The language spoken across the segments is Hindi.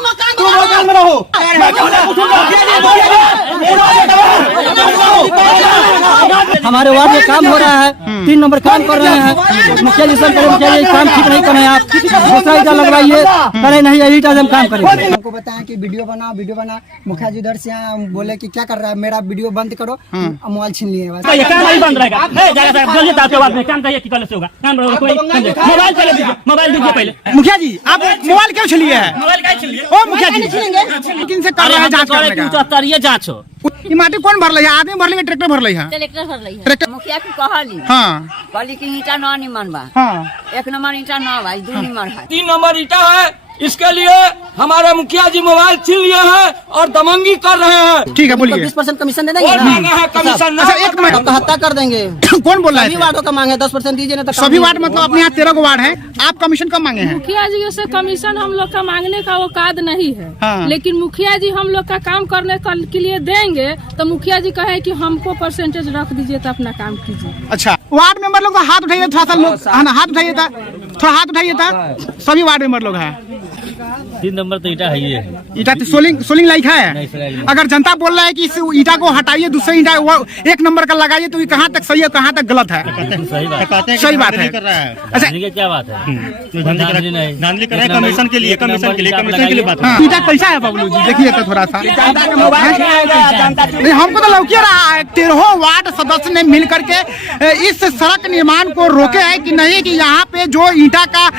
मकान में रहो। हमारे वार्ड में काम हो रहा है, 3 नंबर काम कर रहे हैं। मुखिया जी सर मुखिया जी काम ठीक नहीं कर रहे हैं, आप दूसरा ईटा लगवाइए, करे नहीं यही ईटा से हम काम करेंगे। हमको बताया कि वीडियो बना। मुखिया जी उधर से बोले कि क्या कर रहा है, मेरा वीडियो बंद करो, मोबाइल छीन लिए। मोबाइल दीजिए पहले। मुखिया जी आप मोबाइल क्यों छीनिए है? मोबाइल क्या छीनिए? ओ मुखिया जी किन से कर रहे हैं जांच करने का? ये जांच हो। ये माटी कौन भर रही है? आदमी भर रही है, ट्रैक्टर भर रही है? ट्रैक्टर भर रही है। ट्रैक्टर मुखिया की कहली कहली कि ईटा न निमन बा, 1 नंबर ईटा न भाई, 2 नंबर है, 3 नंबर ईटा है। इसके लिए हमारे मुखिया जी मोबाइल छीन लिए हैं और दमंगी कर रहे हैं। ठीक है बोलिए। 20% कमीशन दे देंगे और मांगा है कमीशन। अच्छा एक मिनट, आपका हत्या कर देंगे। कौन बोल रहा सभी है? वार्डों का मांग है 10% दीजिए ना। तो सभी वार्ड मतलब अपने यहाँ 13 वार्ड है, आप कमीशन कम मांगे हैं? मुखिया जी से कमीशन हम लोग का मांगने का औकात नहीं है। हाँ। लेकिन मुखिया जी हम लोग का काम करने के लिए देंगे तो मुखिया जी कहे कि हमको परसेंटेज रख दीजिए तो अपना काम कीजिए। अच्छा वार्ड मेंबर लोग हाथ उठाइए, थोड़ा सा लोग हाथ उठाइए था, थोड़ा हाथ उठाइए था। सभी वार्ड मेंबर लोग हैं। 3 नंबर तो ईटा है ही है। ईटा तो सोलिंग लाइक है। अगर जनता बोल रहा है कि इस ईटा को हटाइए, दूसरे ईटा 1 नंबर का लगाइए, तो ये कहाँ तक सही है कहाँ तक गलत है? सही बात है। अच्छा क्या बात है? धांधली कर रहा है कमीशन के लिए बात। ईटा कैसा है बबलू जी? देखिए तो थोड़ा सा। हमको तो लौकी रहा है 13 वार्ड सदस्य ने मिल करके इस सड़क निर्माण को रोके है कि नहीं, कि यहाँ पे जो ईटा का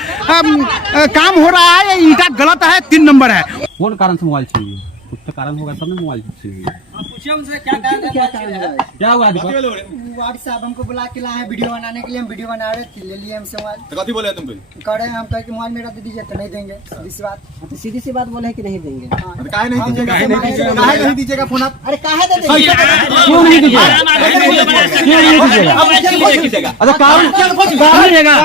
काम हो रहा है ये ईटा गलत है, 3 नंबर है। कौन कारण से मोबाइल चाहिए? कुछ तो कारण होगा तब ना मोबाइल चाहिए। पूछिए उनसे क्या क्या हुआ? वार्ड साहब हमको बुला के लाए हैं वीडियो बनाने के लिए, हम वीडियो बना रहे थे, ले लिए हमसे मोबाइल। तो कथी बोले तुम? कह रहे हैं हम कहे कि मोबाइल मेरा दे दीजिए, तो नहीं देंगे। सीधी सी बात। तो सीधी सी बात बोले कि नहीं देंगे। काहे नहीं दीजिएगा? काहे नहीं दीजिएगा फोन आप? अरे काहे दे देंगे? क्यों नहीं दीजिएगा? अच्छा कारण क्या लीजिएगा?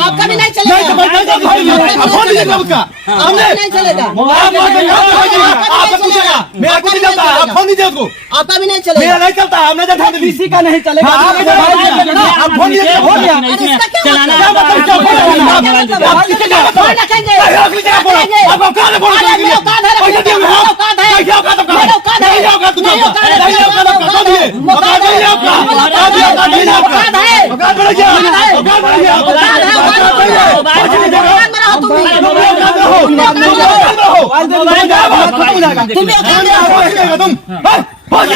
आपका भी नहीं चलेगा। आपका भी नहीं चलेगा। नहीं चलता, हमने किसी का नहीं चलेगा।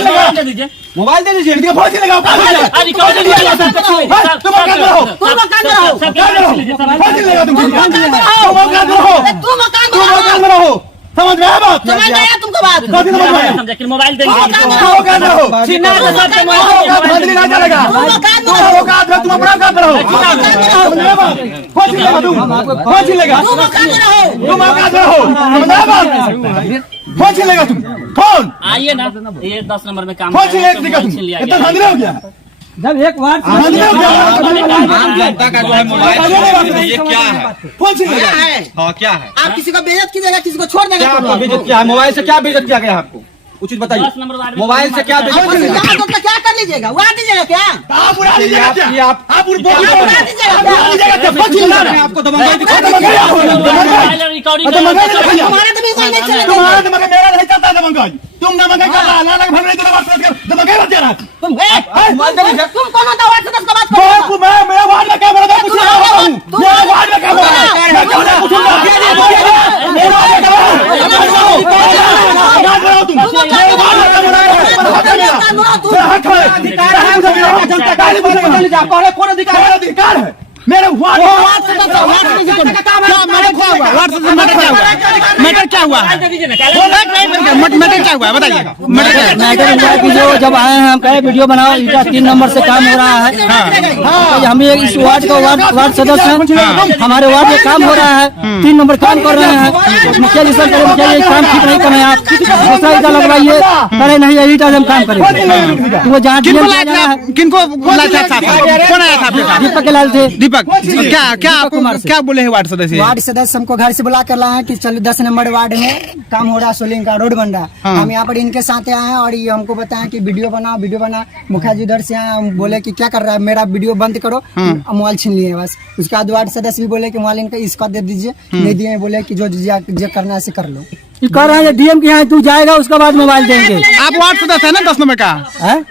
मोबाइल दे दीजिए। समझ में आया बात? समझ में आया तुमको बात? मोबाइल दे तुम कौन? आइए ना, ये 10 नंबर में काम हो गया। जब एक वार्ड जनता का जो है मोबाइल ये क्या है? हाँ क्या है? आप किसी को बेइज्जत कीजिएगा, किसी को छोड़ देगा। आपको बेइज्जत किया है? मोबाइल से क्या बेइज्जत किया गया आपको? उचित बताइए। मोबाइल से क्या बेइज्जत किया? क्या कर लीजिएगा? उड़ा दीजिएगा क्या? आप उड़ा दीजिएगा क्या? आप उड़ा दीजिएगा क्या? आपको दबंगाई तुम्हारा तो बिल्कुल नहीं चलेगा। तुम्हारा दमंगाई मेरा नहीं चलता दमंगाई। तुम दमंगाई कर रहा है, लाला भर रही दमंगाई मत देना। तुम कौन होता वार्ड सदस्य का बात कर? मैं मेरा वार्ड में क्या बोला था? पूछ रहा हूं मेरा वार्ड में क्या बोला? मैं क्यों नहीं पूछूंगा? मेरा वार्ड में क्या बोला? तुम मेरा वार्ड में क्या बोला? जनता का कौन अधिकार है? मेरे वार्ड मैटर क्या हुआ? मैटर क्या हुआ बताइए। मैटर की जो जब आए हैं हम कहे वीडियो बनाओ, ईटा 3 नंबर से काम हो रहा है। तो हम इस वार्ड का वार्ड सदस्य हैं, हमारे वार्ड में काम हो रहा है, 3 नंबर काम कर रहे हैं। मुखिया जी सर मुखिया जी काम ठीक नहीं कर रहे हैं, आप दूसरा ईटा लगवाइए, करे नहीं यही ईटा से हम काम करेंगे। वो जहाँ किनको कौन आया था? दीपक के लाल थे। दीपक क्या आपको क्या बोले हैं वार्ड सदस्य? वार्ड सदस्य हमको घर से बुला कर लाए हैं कि चलो 10 नंबर वार्ड में काम हो रहा है, सोलिंग का रोड बन रहा है। हम यहाँ पर इनके साथ आए हैं और ये हमको बताया कि वीडियो बना। मुखिया जी उधर से आए, हम बोले कि क्या कर रहा है, मेरा वीडियो बंद करो, मोबाइल छीन लिए बस। उसके बाद वार्ड सदस्य भी बोले कि मोबाइल इनका इसका दे दीजिए, नहीं दिए, बोले कि जो करना है ऐसे कर लो। कर रहे हैं डीएम के यहाँ, तू जाएगा उसके बाद मोबाइल देंगे। आप वार्ड सदस्य है ना 10 नंबर का?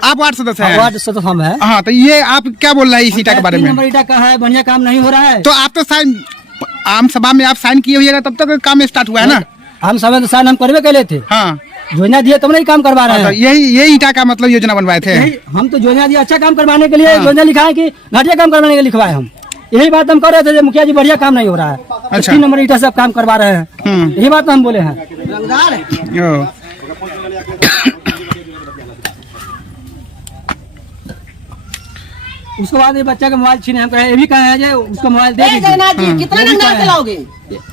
आप वार्ड सदस्य है? वार्ड सदस्य हम है। हाँ, तो ये आप क्या बोल रहे हैं इस ईटा के बारे में? 3 नंबर ईटा का है, बढ़िया काम नहीं हो रहा है। तो आप तो साइन आम सभा में आप साइन किए हुए तब तक काम स्टार्ट हुआ है ना? हम समय तो साइन हम करवे कर लेते। हाँ, योजना दिए तब नहीं काम करवा रहे हैं। यही ईटा का मतलब योजना बनवाए थे हम तो योजना दिया अच्छा काम करवाने के लिए, योजना लिखा है कि घटिया काम करवाने के लिए लिखवाए। हम यही बात हम कर रहे थे, मुखिया जी बढ़िया काम नहीं हो रहा है, अच्छा। 3 नंबर ईटा से आप काम करवा रहे हैं, यही बात हम बोले हैं। उसके बाद ये बच्चा का मोबाइल छीने, हम कहे ये भी कहे हैं उसका मोबाइल दे दीजिए। कितना रंगदार चलाओगे?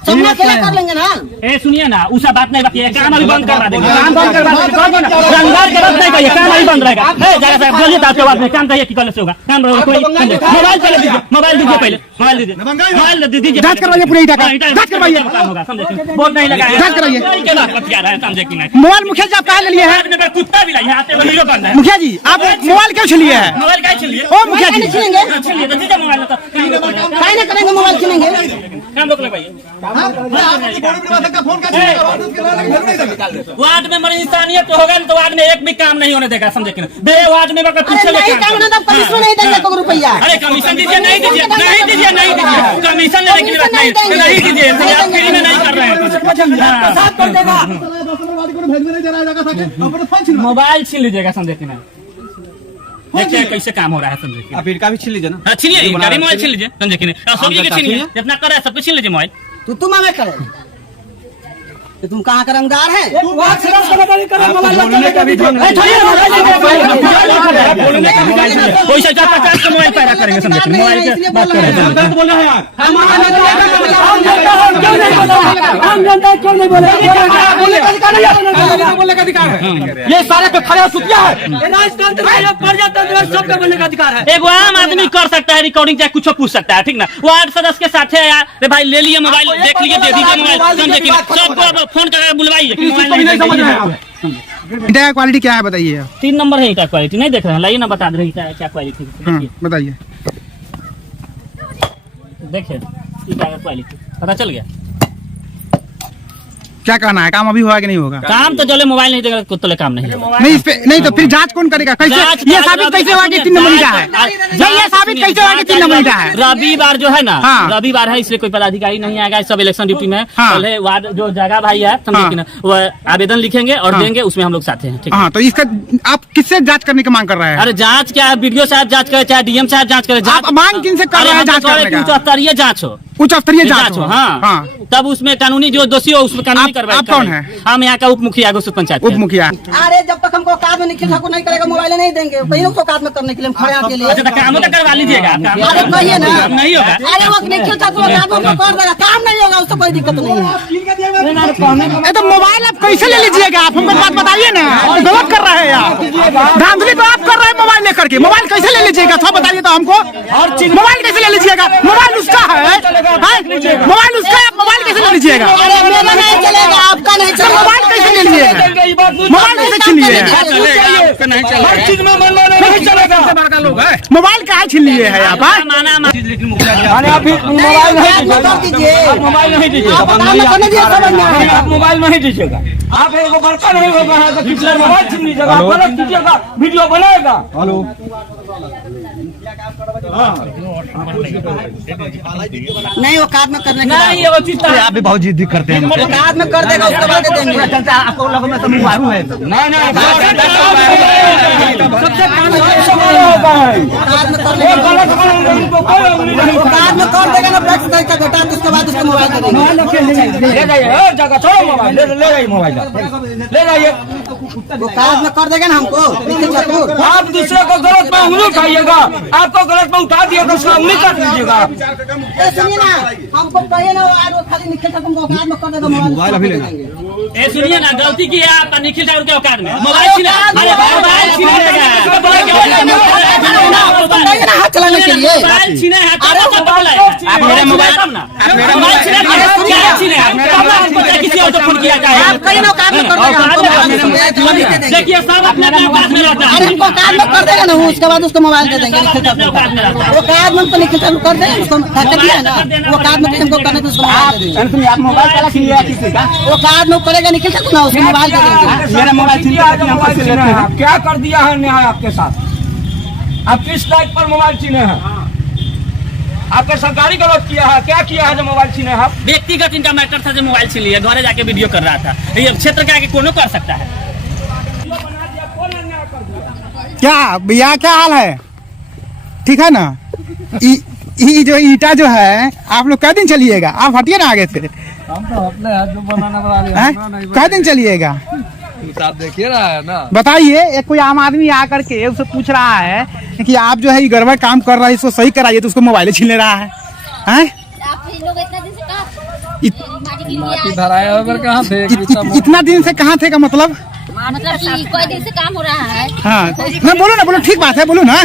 सामना खेला कर लेंगे ना। ए सुनिए ना, उसा बात नहीं, बाकी ये काम अभी बंद करवा देंगे, काम बंद करवा देंगे, रंगदार के बात नहीं कहिए, काम अभी बंद रहेगा। ए जरा साहब बोलिए तो आपके बाद में काम कहिए कि कल से होगा काम रहेगा। कोई मोबाइल पहले दीजिए, मोबाइल दीजिए, पहले मोबाइल दीजिए, मोबाइल दीजिए, जांच करवाइए पूरे ईटा का, जांच करवाइए, काम होगा, समझे? बोर्ड नहीं लगाया, जांच कराइए। क्या बात बतिया रहा है, समझे कि नहीं? मोबाइल मुखिया जी आप कहाँ ले लिए हैं? में कुत्ता भी नहीं आते, वो हीरो बन रहा है। मुखिया जी आप मोबाइल क्यों छीनिए है? मोबाइल क्या छीनिए? ओ मुखिया जी छीनिए तो दीजिए मोबाइल, तो काय ना करेंगे, मोबाइल छीनेंगे। काम रोक लगवाइए। वार्ड में मरी इंसानियत होगा तो वार्ड में एक भी काम नहीं होने देगा, समझे कि नहीं? बे वार्ड में अगर पीछे नहीं काम ना तो कमीशन नहीं देंगे तो रुपया। अरे कमीशन दीजिए, नहीं दीजिए, नहीं दीजिए, नहीं दीजिए, कमीशन लेने की बात नहीं, नहीं दीजिए, आप फ्री में नहीं कर रहे हैं। मोबाइल छीन लीजिएगा, समझे कि नहीं? देखिए कैसे काम हो रहा है, समझे कि आप इनका भी छीन लीजिए ना। हाँ छीनिए, इनका भी मोबाइल छीन लीजिए, समझे कि नहीं? सब ये छीनिए, जितना कर रहा है सबको छीन लीजिए मोबाइल। तुम हमें करे तो तुम कहाँ का रंगदार है? पैसा 50 का मोबाइल पैदा करेंगे, समझे कि मोबाइल की बात कर रहे हैं। बोल रहे हैं ये सारे पे खड़े सुतिया है, सबका बोलने का अधिकार है। एक आम आदमी कर सकता है रिकॉर्डिंग, चाहे कुछ पूछ सकता है, ठीक ना? वार्ड सदस्य के साथ है यार, अरे भाई ले लिए मोबाइल, देख लिए, दे दीजिए मोबाइल, समझे कि सबको फोन करके बुलवाइए कि मोबाइल नहीं समझ रहे हैं आप। ईटा का क्वालिटी क्या है बताइए? 3 नंबर है ईटा क्वालिटी, नहीं देख रहे हैं? लाइए ना बता दे रहे हैं क्या क्वालिटी है। बताइए। देखिए ईटा का क्वालिटी पता चल गया। क्या कहना है, काम अभी होगा कि नहीं होगा? काम तो चले, मोबाइल नहीं देगा तो काम नहीं होगा। नहीं इस पे नहीं तो फिर जांच कौन करेगा? कैसे ये साबित कैसे होगा कि 3 नंबर ईटा है? ये साबित कैसे होगा कि 3 नंबर ईटा है? रविवार जो है ना, हाँ। रविवार है, इसलिए कोई पदाधिकारी नहीं आएगा, सब इलेक्शन ड्यूटी में है। हाँ। पहले वार्ड जो जगह भाई है, समझे कि ना, वो आवेदन लिखेंगे और देंगे, उसमें हम लोग साथ हैं, ठीक है? हाँ, तो इसका आप किससे जांच करने की मांग कर रहे हैं? अरे जांच क्या, वीडियो साहब जांच करे, चाहे डीएम साहब जांच करे, आप मांग किन से कर रहे हैं जांच करने का? उच्च स्तरीय जांच हो, उच्च स्तरीय जांच हो। हाँ, तब उसमें कानूनी जो दोषी हो उसमें कानूनी कार्रवाई। आप कौन है? हम यहाँ का उप मुखिया घोषित पंचायत। उप मुखिया। अरे जब तक हमको औकात में निखिल ठाकुर नहीं करेगा, मोबाइल नहीं देंगे। वही लोग औकात में करने के लिए हम खड़े हैं के लिए। अच्छा तो काम तो करवा लीजिएगा, अरे कहिए ना, नहीं होगा। अरे वो निखिल ठाकुर औकात में कर देगा, काम नहीं होगा, उससे कोई दिक्कत नहीं है। तो मोबाइल आप कैसे ले लीजिएगा? आप हमको बात बताइए ना, आप गलत कर रहे हैं आप, धांधली तो आप कर रहे हैं मोबाइल लेकर के। मोबाइल कैसे ले लीजिएगा सब बताइए तो हमको। मोबाइल कैसे ले लीजिएगा? मोबाइल उसका है, मोबाइल उसका है, आप मोबाइल कैसे ले लीजिएगा? अरे मेरा नहीं चलेगा, आपका नहीं चलेगा। मोबाइल कैसे ले लीजिएगा? मोबाइल कैसे छीन लिए हैं? हर चीज में मनमाना नहीं चलेगा। मोबाइल कहाँ छीन लिए है आप? मोबाइल नहीं दीजिए, मोबाइल नहीं दीजिएगा, आप मोबाइल नहीं दीजिएगा। आप एगो बर्तन नहीं होगा है तो किसी मोबाइल छीन लीजिएगा, आप गलत कीजिएगा, वीडियो बनाएगा। हेलो नहीं औकात में करने के नहीं ये चीज आप भी बहुत जिद्दी करते हैं। औकात में कर देगा, उसके बाद देंगे। आपको लोगों में तो मुबारू है। नहीं औकात में कर देगा ना, ब्रेक का घटा, उसके बाद उसको मोबाइल दे देंगे। ले जाइए, जगह छोड़ो मोबाइल, ले जाइए मोबाइल, ले जाइए। औकात में कर देगा ना हमको निखिल ठाकुर। आप दूसरे को गलत में उंगली उठाइएगा, आपको को गलत में उठा दिया तो उसका उम्मीद कर दीजिएगा आप। सुनिए ना, हमको कहिए ना, आज खाली निखिल ठाकुर को औकात में कर देगा, मोबाइल अभी लेना। सुनिए ना, गलती की है आपका निखिल ठाकुर के औकात में मोबाइल छीना। अरे मोबाइल छीना हाथ चलाने के लिए मोबाइल छीना है। आप मेरा मोबाइल किसी और को फोन किया जाए, देखिए सब अपने औकात में रहता है। अरे हमको औकात में कर देगा ना, उसके बाद उसको मोबाइल दे देंगे। औकात में तो निखिल ठाकुर कर देंगे, उसको दिया है ना, औकात में हमको करने तो उसको आप मोबाइल चला छीन लिया किसी का, औकात में करेगा निखिल ठाकुर ना, उसको मोबाइल दे देंगे। मेरा मोबाइल क्या कर दिया है न्याय आपके साथ? आप किस टाइप पर मोबाइल छीने हैं? आपके सरकारी गलत किया है, क्या किया है जो मोबाइल छीने आप? व्यक्तिगत इनका मैटर था जो मोबाइल छीन लिया, घरे जाके वीडियो कर रहा था। ये क्षेत्र का आगे कोनो कर सकता है क्या भैया, क्या हाल है? ठीक है ना? ये जो ईटा जो है, आप लोग कै दिन चलिएगा? आप हटिए ना आगे से। हम तो अपने हाथ जो बनाना वाले कै दिन चलिएगा? आप देखिए रहा है ना। बताइए, एक कोई आम आदमी आकर के उससे पूछ रहा है कि आप जो है ये गड़बड़ काम कर रहा है, इसको सही कराइए, तो उसको मोबाइल छीन ले रहा है। माटी भराया होकर कहाँ थे? इतना दिन से कहाँ थे का मतलब? मतलब कि कोई दिन से काम हो रहा है। हाँ, ना बोलो ना, बोलो, ठीक बात है, बोलो ना,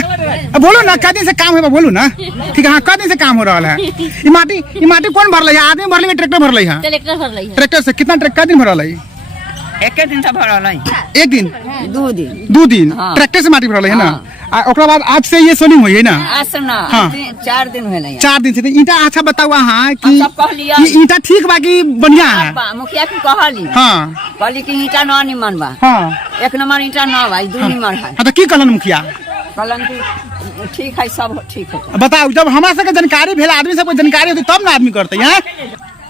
बोलो ना, कै दिन से काम है, बोलो ना। ठीक है, हाँ, कै दिन से काम हो रहा है? ये माटी कौन भर रही है? आदमी भर रही है, ट्रैक्टर भर रही है? ट्रैक्टर भर रही है। ट्रैक्टर से कितना कै दिन भर रहा है? एक दिन से भर रहा है। एक दिन, 2 दिन हाँ। ट्रैक्टर से माटी भर रही है ना? ओकरा बाद आज से ये सोलिंग हुई है ना? आज से ना, हाँ। 4 दिन हुए नहीं। 4 दिन से। ईटा अच्छा बताओ हाँ कि सब कह लिया। ये ईटा ठीक बा कि बढ़िया है? मुखिया की कहली, हाँ, कहली कि ईटा ना निमन बा, हाँ, 1 नंबर ईटा ना भाई, 2 नंबर है। हाँ, तो की कहलन मुखिया? कहलन कि ठीक है, सब ठीक है। बताओ, जब हमारा सबके जानकारी भेल, आदमी सबको जानकारी होती तब ना आदमी करते हैं।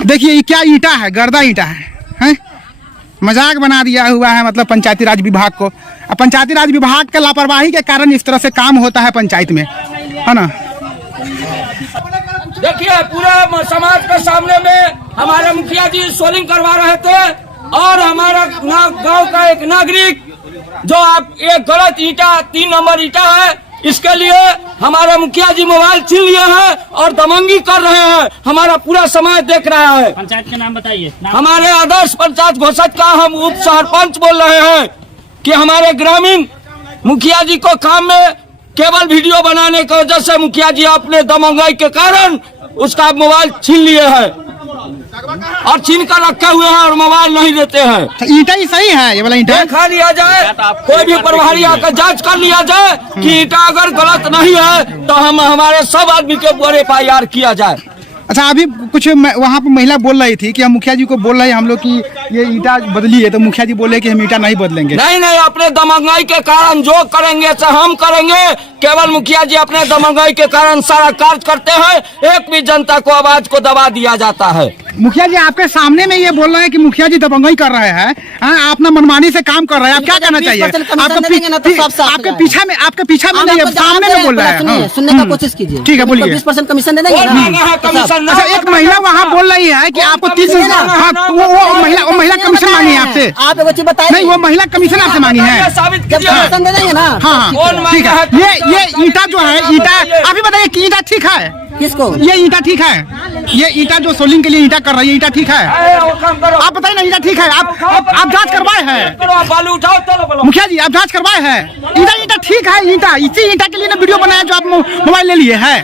देखिए ये क्या ईटा है? गर्दा ईटा है? मजाक बना दिया हुआ है मतलब पंचायती राज विभाग को। अब पंचायती राज विभाग के लापरवाही के कारण इस तरह से काम होता है पंचायत में, है ना? देखिए, पूरा समाज के सामने में हमारे मुखिया जी सोलिंग करवा रहे थे और हमारा गांव का एक नागरिक जो आप एक गलत ईटा 3 नंबर ईटा है, इसके लिए हमारे मुखिया जी मोबाइल छीन लिए हैं और दमंगी कर रहे हैं। हमारा पूरा समाज देख रहा है। पंचायत का नाम बताइए। हमारे आदर्श पंचायत घोषक का हम उप सरपंच बोल रहे हैं कि हमारे ग्रामीण मुखिया जी को काम में केवल वीडियो बनाने की वजह से मुखिया जी अपने दमंगाई के कारण उसका मोबाइल छीन लिए हैं और छीन कर रखे हुए हैं और मोबाइल नहीं देते हैं। तो ईटा ही सही है ये वाला ईटा? देखा लिया जाए, कोई भी प्रभारी आकर जांच कर लिया जाए कि ईटा अगर गलत नहीं है तो हम हमारे सब आदमी के ऊपर FIR किया जाए। अच्छा, अभी कुछ वहाँ पे महिला बोल रही थी कि हम मुखिया जी को बोल रहे हैं हम लोग की ये ईटा बदली है, तो मुखिया जी बोले कि हम ईटा नहीं बदलेंगे। नहीं, अपने दमंगाई के कारण जो करेंगे से हम करेंगे। केवल मुखिया जी अपने दमंगाई के कारण सारा कार्य करते हैं, एक भी जनता को आवाज को दबा दिया जाता है। मुखिया जी आपके सामने में ये बोल रहे हैं कि मुखिया जी दबंगई कर रहे हैं, आप ना मनमानी से काम कर रहे हैं, आप क्या कहना चाहिए? आपके पीछा में नहीं, सामने में बोल रहे हैं। सुनने का कोशिश कीजिए। ठीक है, बोलिए। 20% कमीशन दे देंगे। अच्छा, एक महिला वहाँ बोल रही है कि आपको 30, वो महिला कमीशन मांगी है आपसे। आप एक चीज बताइए। नहीं, वो महिला कमीशन आपसे मांगी है। साबित जब कमीशन दे देंगे ना। हाँ, ठीक है। ये ईटा जो है, ईटा अभी बताइए कि ईटा ठीक है? किसको? ये ईटा ठीक है? ये ईटा जो सोलिंग के लिए ईटा कर रही है, ईटा ठीक है? आप बताइए ना, ईटा ठीक है? आप जांच करवाए हैं? बालू उठाओ, मुखिया जी आप जांच करवाए हैं? ईटा ठीक है? ईटा इसी ईटा के लिए ना वीडियो बनाया जो आप मोबाइल ले लिए है?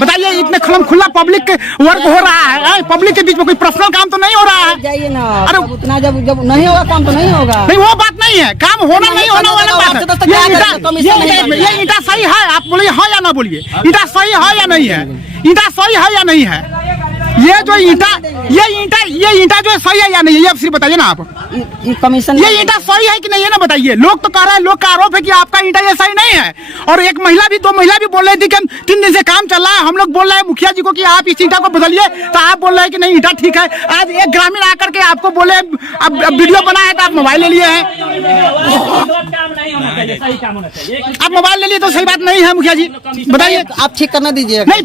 बताइए, इतने खुला पब्लिक वर्क हो रहा है, पब्लिक के बीच में कोई पर्सनल काम तो नहीं हो रहा है? जाइए ना। अरे उतना जब नहीं होगा काम तो नहीं होगा। नहीं, वो बात नहीं है, काम होना नहीं होना वाला बात है। ये ईटा सही है? आप बोलिए हाँ या ना बोलिए। ईटा सही है या नहीं है? ईटा सही है या नहीं है? ये जो ईटा जो सही है या नहीं है, ये आप सिर्फ बताइए ना। आप कमीशन ये ईटा सही है कि नहीं है ना बताइए। लोग तो कह रहे हैं, लोग का आरोप है कि आपका ईटा ये सही नहीं है। और एक महिला भी, 2 महिला भी बोल रही थी कि 3 दिन से काम चल रहा है, हम लोग बोल रहे हैं मुखिया जी को कि आप इस ईटा को बदलिए, तो आप बोल रहे हैं कि नहीं ईटा ठीक है। आज एक ग्रामीण आकर के आपको बोले अब वीडियो बना है तो आप मोबाइल ले लिए हैं। आप मोबाइल ले लिए तो सही बात नहीं है मुखिया जी, बताइए। आप ठीक करना दीजिए। नहीं,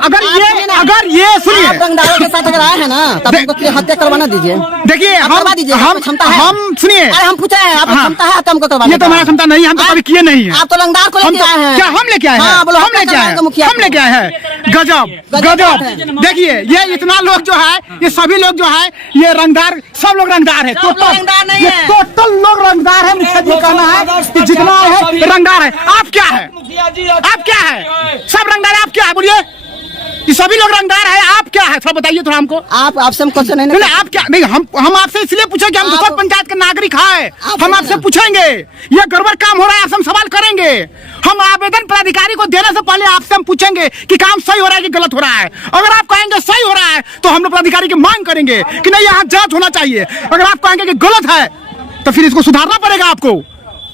अगर ये सुनिए, आप रंगदारों के साथ अगर आए हैं ना तब हमको हत्या करवाना दीजिए। देखिए करवा दीजिए, हम क्षमता है। हम सुनिए, अरे हम पूछे हैं आपको क्षमता है तो हमको करवाना। ये तो हमारा क्षमता नहीं है, हम तो कभी किए नहीं है। आप तो रंगदार को लेके आए हैं। क्या हम लेके आए हैं? हाँ, बोलो हम लेके आए हैं, हम लेके आए हैं। गजब। देखिए ये इतना लोग जो है, ये सभी लोग जो है, ये रंगदार, सब लोग रंगदार है। रंगदार नहीं है, टोटल लोग रंगदार है। मुझे ये कहना है कि जितना है रंगदार है। आप क्या है? आप क्या है? सब रंगदार है। आप क्या है? बोलिए, ये सभी लोग रंगदार है। आप क्या है? सब बताइए थोड़ा हमको। आपसे हम क्वेश्चन नहीं, आप क्या नहीं, हम आपसे इसलिए पूछे कि हम दूसरा पंचायत के नागरिक हैं। हम आपसे पूछेंगे ये गड़बड़ काम हो रहा है, आपसे हम सवाल करेंगे। हम आवेदन पदाधिकारी को देने से पहले आपसे हम पूछेंगे कि काम सही हो रहा है कि गलत हो रहा है। अगर आप कहेंगे सही हो रहा है तो हम लोग पदाधिकारी की मांग करेंगे कि नहीं यहाँ जांच होना चाहिए। अगर आप कहेंगे कि गलत है तो फिर इसको सुधारना पड़ेगा आपको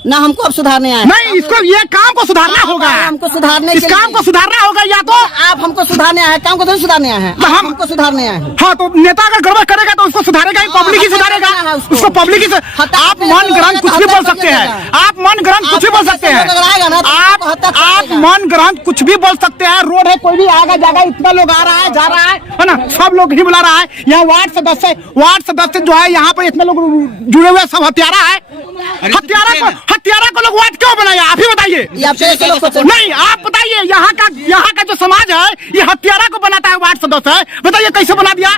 ना। हमको अब सुधारने आए नहीं, इसको ये काम को सुधारना होगा। हमको सुधारने इस काम को सुधारना होगा। या तो आप हमको सुधारने आए, काम को तो सुधारने आए हैं। हम हमको सुधारने आए हैं। हाँ, तो नेता अगर गड़बड़ करेगा तो उसको सुधारेगा ही, पब्लिक ही सुधारेगा उसको। पब्लिक ही आप मन ग्रहण कुछ भी बोल सकते हैं। आप मन ग्रहण कुछ भी बोल सकते हैं। आप मन ग्रहण कुछ भी बोल सकते हैं। रोड है, कोई भी आएगा जाएगा, इतना लोग आ रहा है जा रहा है ना, सब लोग ही बुला रहा है। यहाँ वार्ड सदस्य जो है, यहाँ पर इतने लोग जुड़े हुए, सब हत्यारा है। हत्यारा को लोग वार्ड क्यों बनाया? आप ही बताइए। नहीं, आप बताइए। यहाँ का जो समाज है ये हत्यारा को बनाता है, वार्ड सदस्य है। बताइए कैसे बना दिया?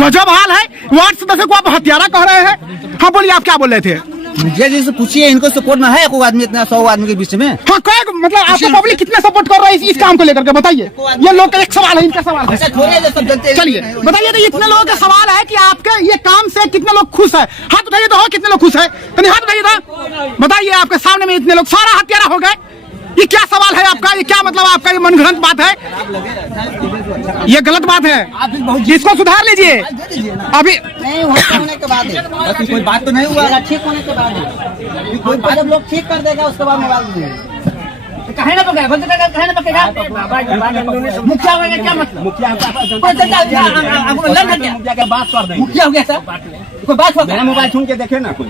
गजब हाल है। वार्ड सदस्य को आप हत्यारा कह रहे हैं। हाँ बोलिए, आप क्या बोल रहे थे? मुझे जैसे पूछिए, इनको सपोर्ट में है कोई आदमी इतना 100 आदमी के बीच में? हाँ, मतलब आपको पब्लिक कितने सपोर्ट कर रहा है इस काम को लेकर के? बताइए। ये लोग का एक सवाल है, इनका सवाल है। चलिए बताइए, तो इतने लोगों का सवाल है कि आपके ये काम से कितने लोग खुश है? हाथ उठाइए तो, कितने लोग खुश है? तो नहीं, हाथ उठाइए तो बताइए। आपके सामने में इतने लोग सारा हत्यारा हो गए। ये क्या सवाल है आपका? ये क्या मतलब आपका? ये मनगढ़ंत बात है, ये गलत बात है। इसको सुधार लीजिए अभी। नहीं होने के बाद कोई बात तो नहीं हुआ। ठीक होने के बाद कोई जब लोग ठीक कर देगा उसके बाद मोबाइल दीजिए। कहे ना पकेगा, मुखिया हो गया, क्या मतलब? मुखिया मुखिया हो गया सर, कोई बात हो? मेरा मोबाइल छीन के देखे ना कोई,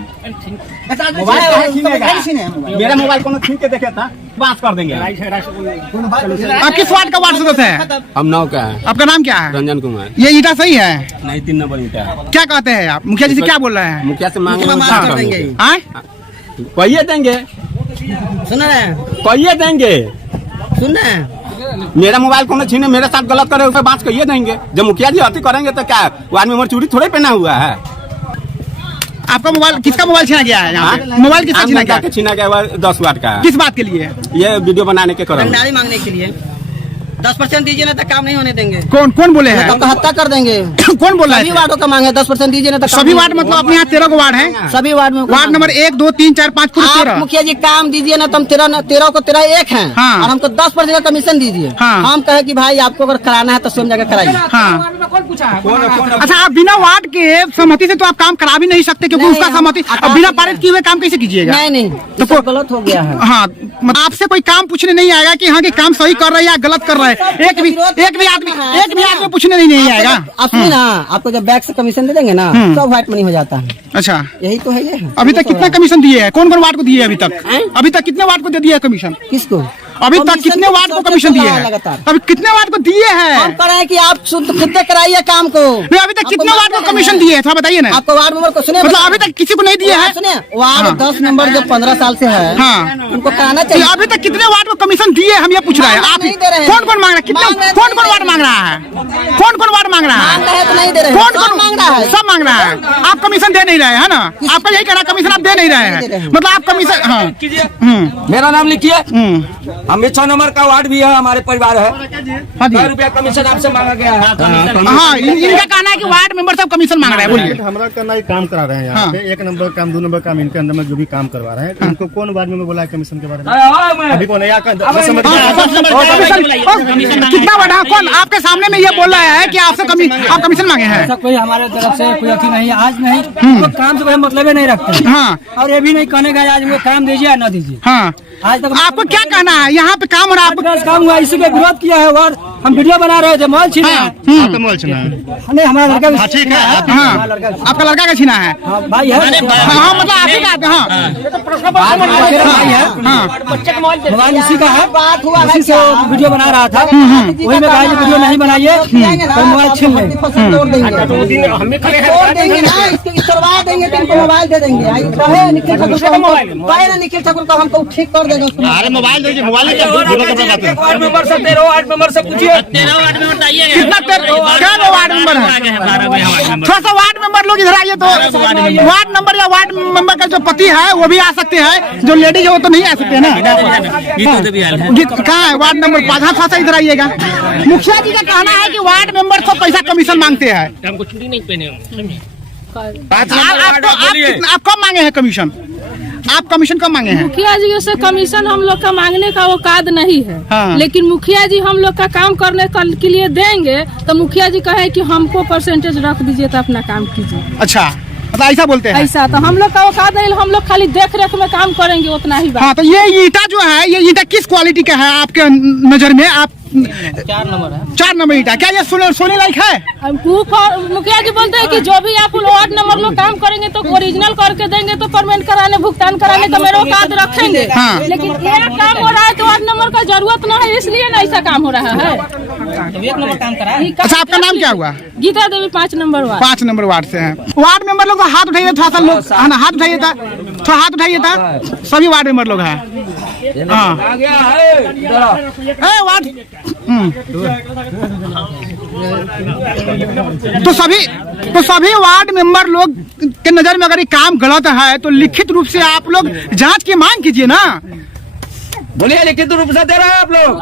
मेरा मोबाइल को छीन के देखे था, बात कर देंगे। आप किस वार्ड का वार्ड सदस्य है? हम 9 का है। आपका नाम क्या है? रंजन कुमार। ये ईटा सही है? नहीं, 3 नंबर ईटा है। क्या कहते हैं आप? मुखिया जी से क्या बोल रहे हैं? मुखिया से मांग कहिए देंगे, सुन रहे हैं, कहिए देंगे। सुन रहे हैं। मेरा मोबाइल को छीने, मेरे साथ गलत करे, उसे बात कहिए देंगे। जब मुखिया जी अति करेंगे तो क्या वो आदमी उम्र चूड़ी थोड़े पहना हुआ है? आपका मोबाइल, किसका मोबाइल छीना गया है? यहाँ पे मोबाइल किसका छीना गया? छीना गया 10 वाट का। किस बात के लिए? ये वीडियो बनाने के कारण, रंगदारी मांगने के लिए। 10% दीजिए ना तो काम नहीं होने देंगे। कौन बोले हैं? तो हत्या कर देंगे। कौन बोल रहा है? सभी वार्डों का मांग है, 10% दीजिए ना तो सभी वार्ड मतलब अपने यहाँ 13 वार्ड है। सभी वार्ड में वार्ड नंबर 1, 2, 3, 4, 5 पूरे 13। मुखिया जी काम दीजिए ना तो हम 13 को 13 एक है। हाँ। और हमको 10% का कमीशन दीजिए। हाँ। हम कहे कि भाई आपको अगर कराना है तो स्वयं जाकर कराइए। हाँ। अच्छा, आप बिना वार्ड के सहमति से तो आप काम करा भी नहीं सकते, क्योंकि नहीं, उसका सहमति। अब बिना पारित किए हुए काम कैसे कीजिएगा? नहीं तो तो गलत हो गया है। हाँ, आपसे कोई काम पूछने नहीं आएगा कि हाँ, कि काम सही कर रहे हैं या गलत कर रहे हैं। एक भी आदमी पूछने नहीं आएगा। आप सुनिए ना, आपको जब बैग से कमीशन दे देंगे ना सब व्हाइट मनी हो जाता है। अच्छा, यही तो है ये। अभी तक कितना कमीशन दिए हैं? कौन वार्ड को दिए अभी तक? अभी तक कितने वार्ड को दे दिया है कमीशन? किसको? अभी तक कितने वार्ड को कमीशन दिए हैं? अभी कितने वार्ड को दिए हैं? हम कह रहे हैं कि आप शुद्ध खुद से कराइए काम को। नहीं, अभी तक कितने वार्ड को कमीशन दिए हैं? थोड़ा बताइए ना। आपको वार्ड नंबर को सुनिए, मतलब अभी तक किसी को नहीं दिए हैं? सुनिए, वार्ड 10 नंबर जो 15 साल से है, हाँ, उनको कराना चाहिए। अभी तक कितने वार्ड को कमीशन दिए हम ये पूछ रहे हैं। आप कौन मांग रहा है? कितने कौन वार्ड मांग रहा है? कौन वार्ड मांग रहा है? तो नहीं दे रहे, कौन मांग रहा है? सब मांग रहा है। आप कमीशन दे नहीं रहे है ना? आपका यही कहना, कमीशन आप दे नहीं रहे हैं, मतलब आप कमीशन। हाँ, मेरा नाम लिखिए। हम 6 नंबर का वार्ड भी है, हमारे परिवार है। 100 रुपया कमीशन आपसे मांगा गया है। हाँ, इनका कहना है कि वार्ड मेंबर सब कमीशन मांग रहे हैं। बोलिए। हमारा करना ही काम करा रहे हैं यहाँ पे। 1 नंबर काम, 2 नंबर काम, इनके अंदर में जो भी काम करवा रहे हैं, इनको कौन वार्ड में बोला है कमीशन के बारे में? अभी कौन है? कितना बड़ा कौन आपके सामने में ये बोल रहा है कि आपसे आप कमीशन मांगे हैं? कोई हमारे तरफ से कोई अथी नहीं, आज नहीं। तो काम से कोई मतलब ही नहीं रखते। हाँ, और ये भी नहीं कहने का आज वो काम दीजिए या ना दीजिए। हाँ, आज तक आपको क्या कहना है? यहाँ पे काम हो रहा है, काम हुआ, इसी का विरोध किया है। हम वीडियो बना रहे थे, मोबाइल छीना है। आपका मोबाइल छीना है? नहीं, हमारा लड़का हाँ, ठीक है। हाँ आपका लड़का का छीना है? भाई है। हाँ मतलब आप ही का? हाँ मोबाइल इसी का है, उसी से वीडियो बना रहा था। वही में कहा वीडियो नहीं बनाइए तो मोबाइल छीन लेंगे। मोबाइल दे देंगे। निखिल ठाकुर को हमको ठीक कर देगा। अरे मोबाइल दीजिए, मोबाइल वार्ड मेंबर से 13 वार्ड मेंबर से पूछिए। 13 वार्ड में बताइए कितना क्या वार्ड मेंबर है? थोड़ा सा वार्ड मेंबर लोग इधर आइए तो। वार्ड नंबर या वार्ड मेंबर का जो पति है वो भी आ सकते हैं, जो लेडीज है वो तो नहीं आ सकते ना। कहाँ है वार्ड नंबर 5? थोड़ा सा इधर आइएगा। मुखिया जी का कहना है कि वार्ड मेंबर को पैसा कमीशन मांगते हैं। हमको छुट्टी नहीं पहने आप कब मांगे हैं कमीशन? आप कमीशन कब मांगे हैं? मुखिया जी से कमीशन हम लोग का मांगने का औकात नहीं है। हाँ। लेकिन मुखिया जी हम लोग का काम करने के लिए देंगे तो मुखिया जी कहे कि हमको परसेंटेज रख दीजिए तो अपना काम कीजिए। अच्छा मतलब ऐसा बोलते हैं? ऐसा तो हम लोग का औकात नहीं, हम लोग खाली देख रेख में काम करेंगे, उतना ही बात। हाँ तो ये ईटा जो है, ये ईटा किस क्वालिटी का है आपके नजर में? आप 4 नंबर है। 4 नंबर ईटा, क्या ये सोने लायक है? मुखिया जी बोलते हैं कि जो भी आप वार्ड नंबर में काम करेंगे तो ओरिजिनल करके देंगे, तो पेमेंट कराने भुगतान कराने का मेरा औकात रखेंगे। हाँ। लेकिन ये काम हो रहा है तो वार्ड नंबर का जरूरत न है, इसलिए ना ऐसा काम हो रहा है। तो 1 नंबर काम करा। अच्छा आपका नाम क्या हुआ? गीता देवी 5 नंबर वार्ड। 5 नंबर वार्ड से हैं। वार्ड मेंबर लोग हाथ उठाइए, थोड़ा सा लोग हाथ उठाइए था, थोड़ा हाथ उठाइए था। सभी वार्ड मेंबर लोग हैं। हाँ वार्ड तो सभी वार्ड मेंबर लोग के नजर में अगर ये काम गलत है तो लिखित रूप से आप लोग जांच की मांग कीजिए ना। बोलिए लिखित रूप से दे रहे हैं आप लोग?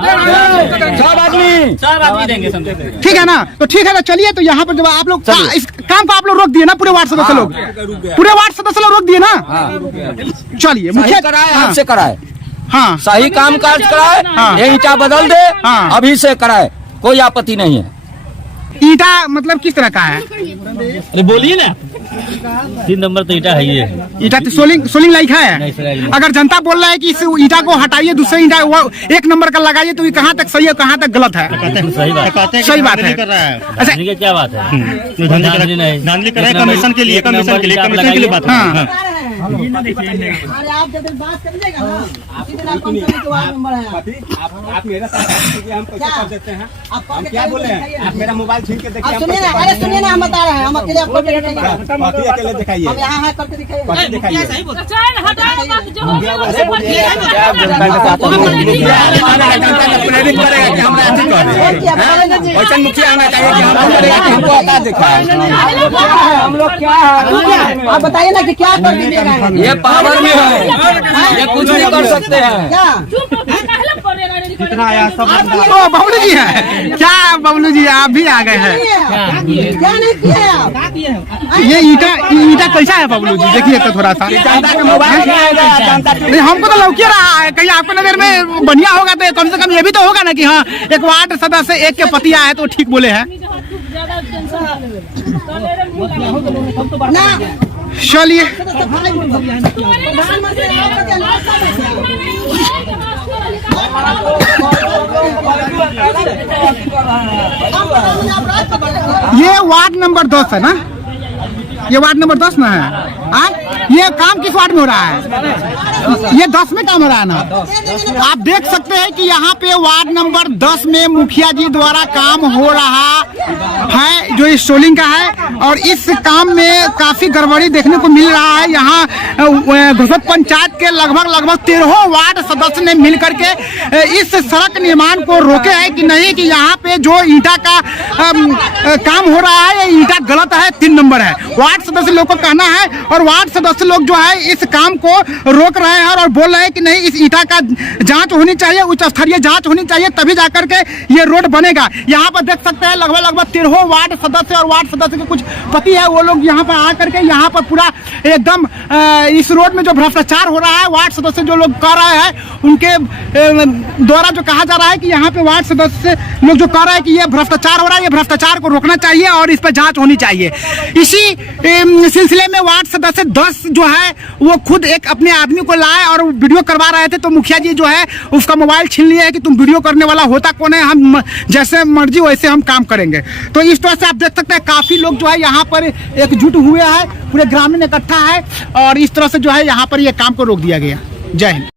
सब आदमी देंगे। ठीक है ना? तो ठीक है ना, चलिए। तो यहाँ पर जब आप लोग इस काम को आप लोग रोक दिए ना, पूरे वार्ड सदस्य लोग, पूरे वार्ड सदस्य लोग रोक दिए ना। चलिए मुखिया कराए, आपसे कराए। हाँ सही काम काज कराए। हाँ। ये ईटा बदल दे। हाँ। अभी से कराए, कोई आपत्ति नहीं है। ईटा मतलब किस तरह का है? अरे बोलिए ना। 3 नंबर तो ईटा है ये। ईटा तो सोलिंग लाइक है। अगर जनता बोल रहा है कि इस ईटा को हटाइए, दूसरे ईटा 1 नंबर का लगाइए, तो ये कहाँ तक सही है कहाँ तक गलत है? सही बात है। अच्छा क्या बात है? धांधली कर रहा है कमीशन के लिए बात। हाँ अरे आप जब बात करिएगा ना, वार्ड नंबर है। आप मेरा साथ हम कैसे कर देते हैं? आप क्या बोले हैं? आप मेरा मोबाइल छीन के देखिए। सुनिए ना, अरे सुनिए ना, हम बता रहे हैं, हम अकेले आपको अकेले दिखाइए। हम यहाँ है करके दिखाइए। मुखिया आना चाहिए कि हमको आता दिखाए। हम लोग क्या है, आप बताइए ना कि क्या कर दीजिएगा। ये पावर में है, ये कुछ नहीं कर सकते हैं। ओ बबलू जी है क्या? बबलू जी आप भी आ गए हैं। क्या नहीं किया आप? ये ईटा कैसा है बबलू जी? देखिए तो थोड़ा सा। नहीं हमको तो लौकी रहा है, कहीं आपको नजर में बढ़िया होगा तो कम से कम ये भी तो होगा ना कि हाँ एक वार्ड सदस्य एक के पति आए तो ठीक बोले हैं। चलिए ये वार्ड नंबर 10 है ना? ये वार्ड नंबर 10 ना है? ये काम किस वार्ड में हो रहा है? ये 10 में काम हो रहा है ना? आप देख सकते हैं कि यहाँ पे वार्ड नंबर 10 में मुखिया जी द्वारा काम हो रहा है, जो इस सोलिंग का है। और इस काम में काफी गड़बड़ी देखने को मिल रहा है। यहाँ घोसत पंचायत के लगभग 13 वार्ड सदस्य ने मिल करके इस सड़क निर्माण को रोके है कि नहीं कि यहाँ पे जो ईटा का काम हो रहा है ये ईटा गलत है, 3 नंबर है। वार्ड सदस्य लोग को कहना है और वार्ड सदस्य लोग जो है इस काम को रोक रहे हैं और बोल रहे हैं कि नहीं इस ईटा का जांच होनी चाहिए, उच्च स्तरीय जांच होनी चाहिए, तभी जाकर के ये रोड बनेगा। यहाँ पर देख सकते हैं लगभग 13 वार्ड सदस्य और वार्ड सदस्य के कुछ पति है, वो लोग यहाँ पर आकर के यहाँ पर पूरा एकदम इस रोड में जो भ्रष्टाचार हो रहा है, वार्ड सदस्य जो लोग कर रहे हैं उनके द्वारा जो कहा जा रहा है कि यहाँ पे वार्ड सदस्य लोग जो कर रहा है कि ये भ्रष्टाचार हो रहा है, ये भ्रष्टाचार को रोकना चाहिए और इस पर जांच होनी चाहिए। इसी सिलसिले में वार्ड सदस्य 10 जो है वो खुद एक अपने आदमी को लाए और वीडियो करवा रहे थे, तो मुखिया जी जो है उसका मोबाइल छीन लिया है कि तुम वीडियो करने वाला होता कौन है, हम जैसे मर्जी वैसे हम काम करेंगे। तो इस तरह से आप देख सकते हैं काफी लोग जो है यहाँ पर एकजुट हुए हैं, पूरे ग्रामीण इकट्ठा है और इस तरह से जो है यहाँ पर ये काम को रोक दिया गया। जय हिंद।